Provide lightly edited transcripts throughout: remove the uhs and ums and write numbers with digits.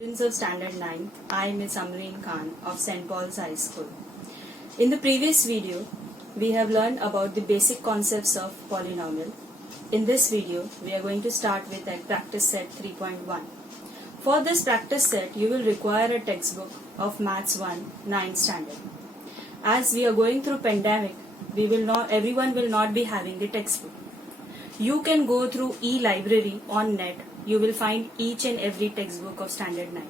Students of Standard 9, I am Ms. Amreen Khan of St. Paul's High School. In the previous video, we have learned about the basic concepts of polynomial. In this video, we are going to start with a practice set 3.1. For this practice set, you will require a textbook of Maths 1, 9th standard. As we are going through pandemic, everyone will not be having the textbook. You can go through e-library on net. You will find each and every textbook of Standard 9.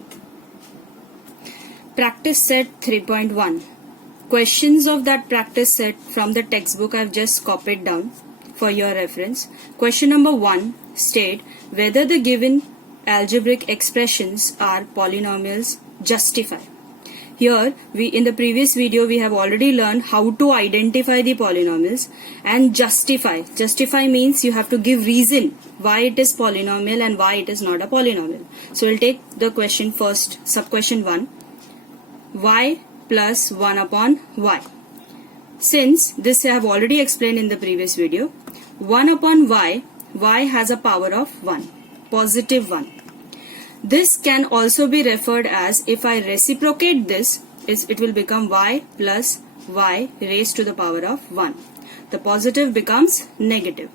Practice set 3.1. Questions of that practice set from the textbook I have just copied down for your reference. Question number 1 state whether the given algebraic expressions are polynomials. Justify. Here, in the previous video, we have already learned how to identify the polynomials and justify. Justify means you have to give reason why it is polynomial and why it is not a polynomial. So, we'll take the question first, sub-question 1. Y plus 1 upon y. Since this I have already explained in the previous video, 1 upon y has a power of 1, positive 1. This can also be referred as, if I reciprocate this, it will become y plus y raised to the power of 1. The positive becomes negative.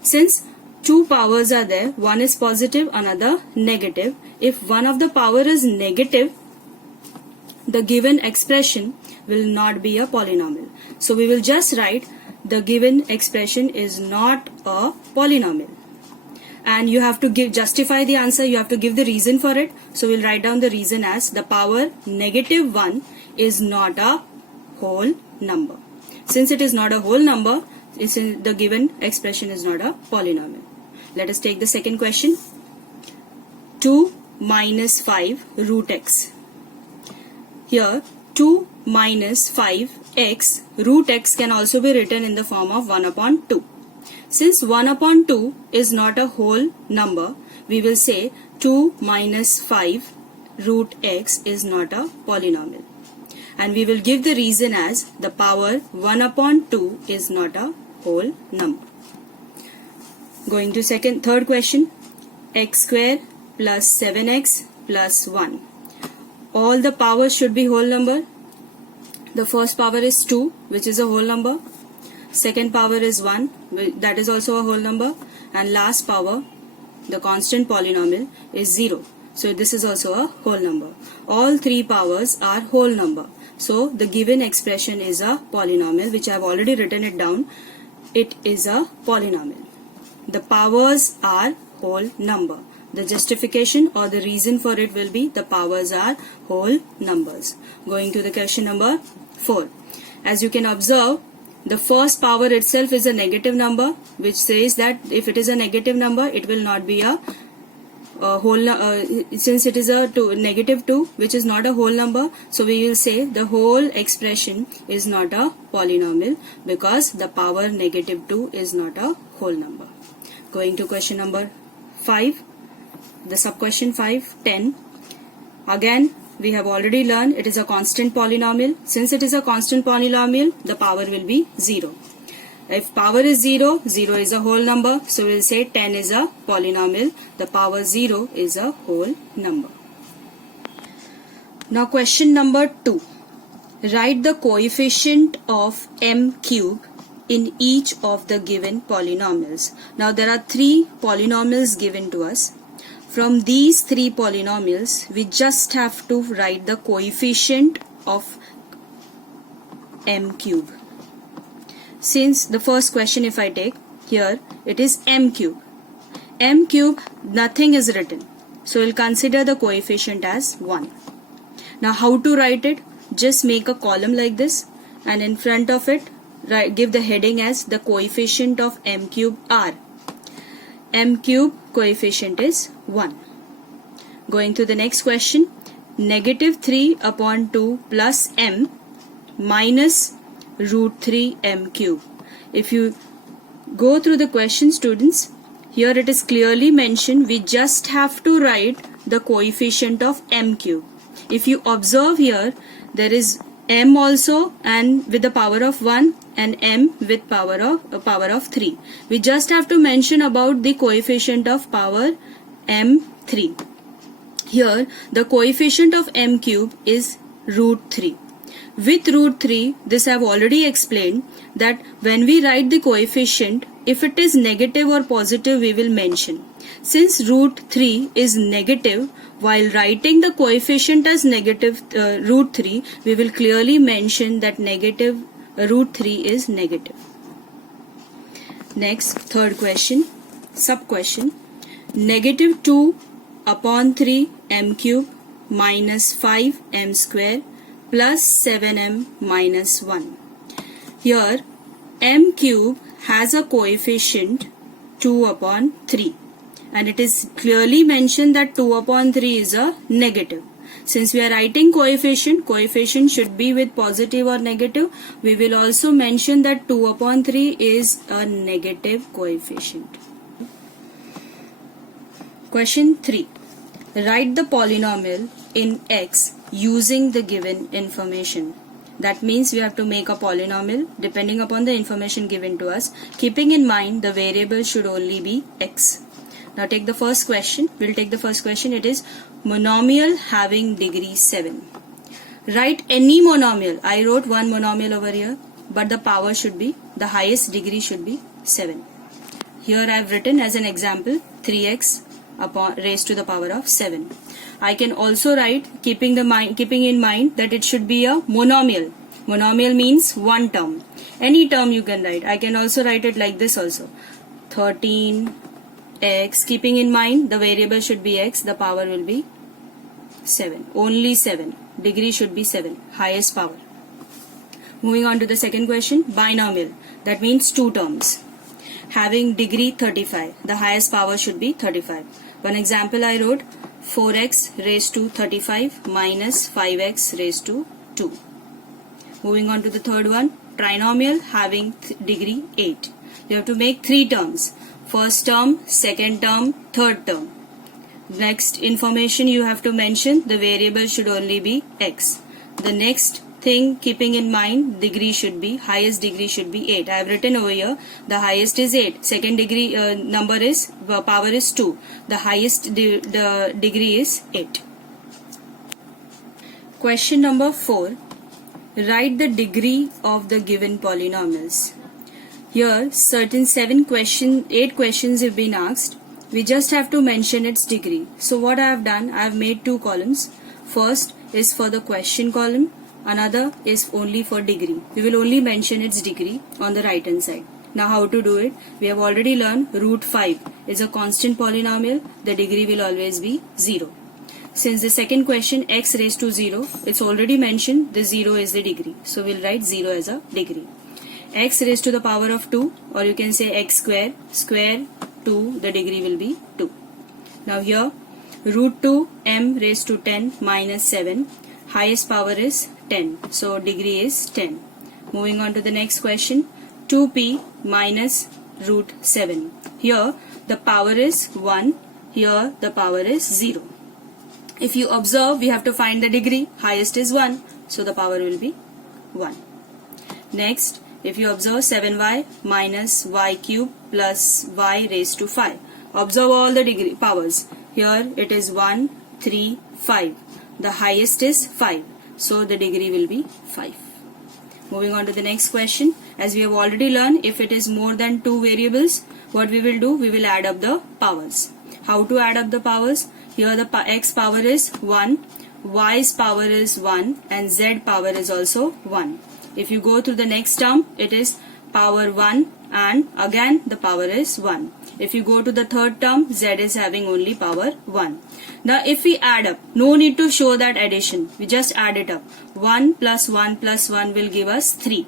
Since two powers are there, one is positive, another negative. If one of the power is negative, the given expression will not be a polynomial. So we will just write the given expression is not a polynomial. And you have to justify the answer, you have to give the reason for it. So we'll write down the reason as the power negative 1 is not a whole number. Since it is not a whole number, the given expression is not a polynomial. Let us take the second question. 2 minus 5 root x. Here 2 minus 5x root x can also be written in the form of 1 upon 2. Since 1 upon 2 is not a whole number, we will say 2 minus 5 root x is not a polynomial. And we will give the reason as the power 1 upon 2 is not a whole number. Going to third question. X square plus 7x plus 1. All the powers should be whole number. The first power is 2, which is a whole number. Second power is 1, that is also a whole number, and last power, the constant polynomial, is 0. So this is also a whole number. All three powers are whole number. So the given expression is a polynomial, which I have already written it down. It is a polynomial. The powers are whole number. The justification or the reason for it will be the powers are whole numbers. Going to the question number 4. As you can observe, the first power itself is a negative number, which says that if it is a negative number, it will not be a whole. Since it is a negative 2, which is not a whole number, so we will say the whole expression is not a polynomial because the power negative 2 is not a whole number. Going to question number 5, the sub-question 5, 10. Again, we have already learned it is a constant polynomial. Since it is a constant polynomial, the power will be 0. If power is 0, 0 is a whole number. So we will say 10 is a polynomial. The power 0 is a whole number. Now question number 2. Write the coefficient of m cube in each of the given polynomials. Now there are 3 polynomials given to us. From these 3 polynomials, we just have to write the coefficient of m cube. Since the first question, if I take here, it is m cube. M cube, nothing is written. So we'll consider the coefficient as 1. Now how to write it? Just make a column like this, and in front of it, give the heading as the coefficient of m cube r. M cube coefficient is 1. Going to the next question. Negative 3 upon 2 plus m minus root 3 m cube. If you go through the question, students, here it is clearly mentioned we just have to write the coefficient of m cube. If you observe here, there is m also and with the power of 1 and m with power of 3. We just have to mention about the coefficient of power m3. Here the coefficient of m cube is root 3. With root 3, this I have already explained that when we write the coefficient, if it is negative or positive, we will mention. Since root 3 is negative, while writing the coefficient as negative root 3, we will clearly mention that negative root 3 is negative. Next, third question, sub question. Negative 2 upon 3 m cube minus 5 m square plus 7m minus 1. Here m cube has a coefficient 2 upon 3 and it is clearly mentioned that 2 upon 3 is a negative. Since we are writing coefficient should be with positive or negative. We will also mention that 2 upon 3 is a negative coefficient. Question 3. Write the polynomial in x using the given information. That means we have to make a polynomial depending upon the information given to us, keeping in mind the variable should only be x. Now take the first question. We'll take the first question. It is monomial having degree 7. Write any monomial. I wrote one monomial over here, but the power should be, the highest degree should be 7. Here I have written as an example 3x upon raised to the power of 7. I can also write keeping in mind that it should be a monomial. Monomial means one term. Any term you can write. I can also write it like this also. 13x, keeping in mind the variable should be x, the power will be 7. Only 7. Degree should be 7. Highest power. Moving on to the second question. Binomial. That means two terms. Having degree 35. The highest power should be 35. One example I wrote 4x raised to 35 minus 5x raised to 2. Moving on to the third one. Trinomial having degree 8. You have to make three terms. First term, second term, third term. Next information you have to mention, the variable should only be x. The next thing, keeping in mind, degree should be, highest degree should be 8. I have written over here, the highest is 8. Second degree power is 2. The highest degree is 8. Question number 4. Write the degree of the given polynomials. Here, certain 8 questions have been asked. We just have to mention its degree. So what I have done, I have made two columns. First is for the question column. Another is only for degree. We will only mention its degree on the right hand side. Now how to do it? We have already learned root 5 is a constant polynomial. The degree will always be 0. Since the second question x raised to 0, it's already mentioned the 0 is the degree. So we'll write 0 as a degree. X raised to the power of 2, or you can say x square 2, the degree will be 2. Now here root 2 m raised to 10 minus 7, highest power is 10, so degree is 10. Moving on to the next question, 2p minus root 7. Here the power is 1, here the power is 0. If you observe, we have to find the degree, highest is 1, so the power will be 1. Next, if you observe 7y minus y cube plus y raised to 5. Observe all the degree powers. Here it is 1, 3, 5. The highest is 5. So the degree will be 5. Moving on to the next question. As we have already learned, if it is more than 2 variables, what we will do? We will add up the powers. How to add up the powers? Here the x power is 1, y's power is 1 and z power is also 1. If you go to the next term, it is power 1 and again the power is 1. If you go to the third term, z is having only power 1. Now if we add up, no need to show that addition. We just add it up. 1 plus 1 plus 1 will give us 3.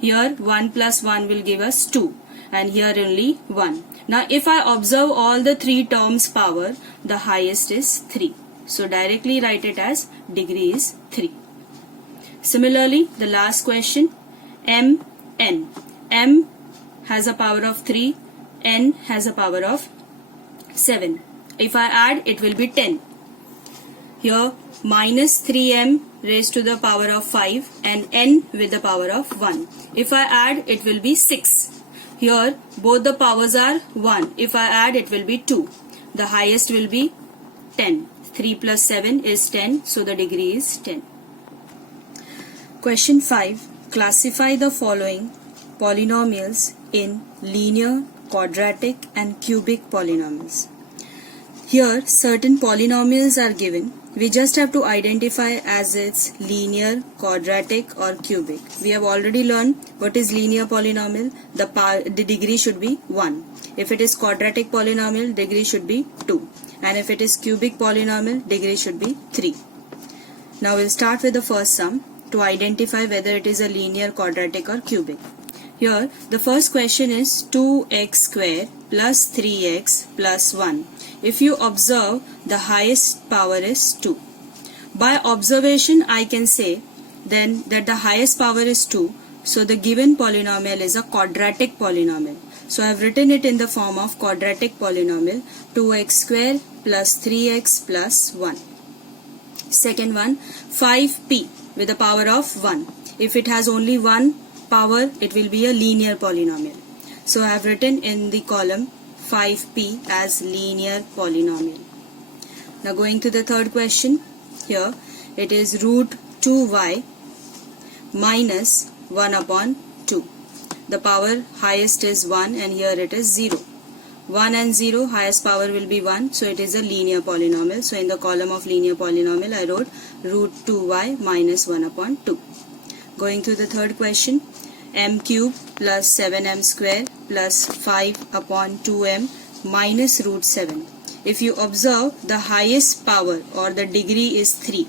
Here 1 plus 1 will give us 2. And here only 1. Now if I observe all the 3 terms power, the highest is 3. So directly write it as degree is 3. Similarly, the last question, m, n. M has a power of 3, n has a power of 7. If I add, it will be 10. Here, minus 3m raised to the power of 5 and n with the power of 1. If I add, it will be 6. Here, both the powers are 1. If I add, it will be 2. The highest will be 10. 3 plus 7 is 10, so the degree is 10. Question 5. Classify the following polynomials in linear, quadratic and cubic polynomials. Here certain polynomials are given. We just have to identify as it's linear, quadratic or cubic. We have already learned what is linear polynomial. The degree should be 1. If it is quadratic polynomial, degree should be 2. And if it is cubic polynomial, degree should be 3. Now we'll start with the first sum to identify whether it is a linear, quadratic or cubic. Here the first question is 2x square plus 3x plus 1. If you observe, the highest power is 2. By observation I can say then that the highest power is 2. So the given polynomial is a quadratic polynomial. So I have written it in the form of quadratic polynomial 2x square plus 3x plus 1. Second one, 5p with a power of 1. If it has only one power, it will be a linear polynomial. So I have written in the column 5p as linear polynomial. Now going to the third question. Here it is root 2y minus 1 upon 2. The power highest is 1 and here it is 0. 1 and 0, highest power will be 1, so it is a linear polynomial. So in the column of linear polynomial I wrote root 2y minus 1 upon 2. Going to the third question, m cube plus 7m square plus 5 upon 2m minus root 7. If you observe, the highest power or the degree is 3.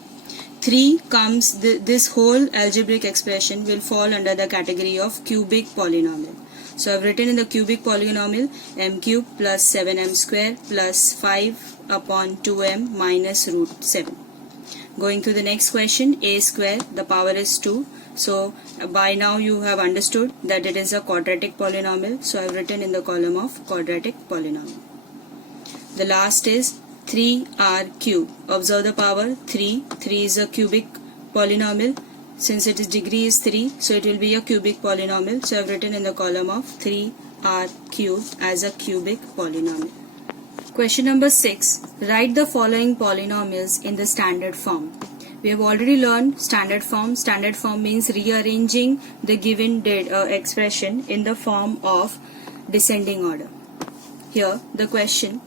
3 comes, this whole algebraic expression will fall under the category of cubic polynomial. So I have written in the cubic polynomial m cube plus 7m square plus 5 upon 2m minus root 7. Going to the next question, a square, the power is 2. So by now you have understood that it is a quadratic polynomial. So I have written in the column of quadratic polynomial. The last is 3r cube. Observe the power 3. 3 is a cubic polynomial. Since its degree is 3, so it will be a cubic polynomial. So I have written in the column of 3r cube as a cubic polynomial. Question number 6. Write the following polynomials in the standard form. We have already learned standard form. Standard form means rearranging the given expression in the form of descending order. Here the question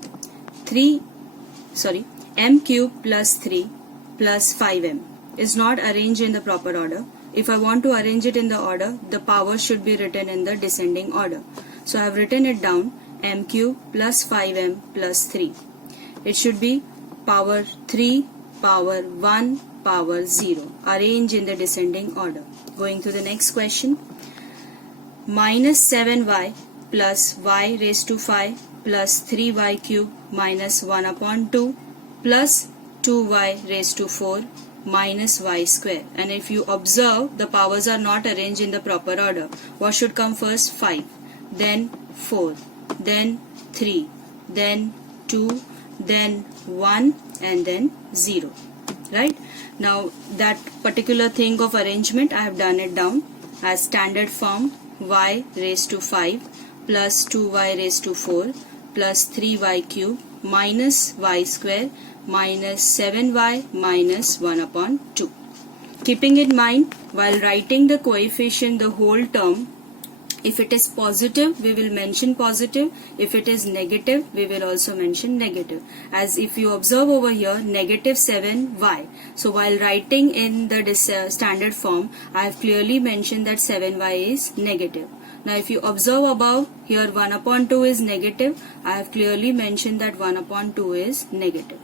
m cube plus 3 plus 5m is not arranged in the proper order. If I want to arrange it in the order, the power should be written in the descending order. So I have written it down m cube plus 5m plus 3. It should be power 3, power 1, power 0. Arrange in the descending order. Going to the next question. Minus 7y plus y raised to 5 plus 3y cube minus 1 upon 2 plus 2y raised to 4 minus y square. And if you observe, the powers are not arranged in the proper order. What should come first? 5, then 4, then 3, then 2, then 1 and then 0. Right? Now that particular thing of arrangement I have done it down as standard form y raised to 5 plus 2y raised to 4 plus 3y cube minus y square minus 7y minus 1 upon 2. Keeping in mind, while writing the coefficient, the whole term, if it is positive, we will mention positive. If it is negative, we will also mention negative. As if you observe over here, negative 7y. So while writing in the standard form, I have clearly mentioned that 7y is negative. Now if you observe above, here 1 upon 2 is negative. I have clearly mentioned that 1 upon 2 is negative.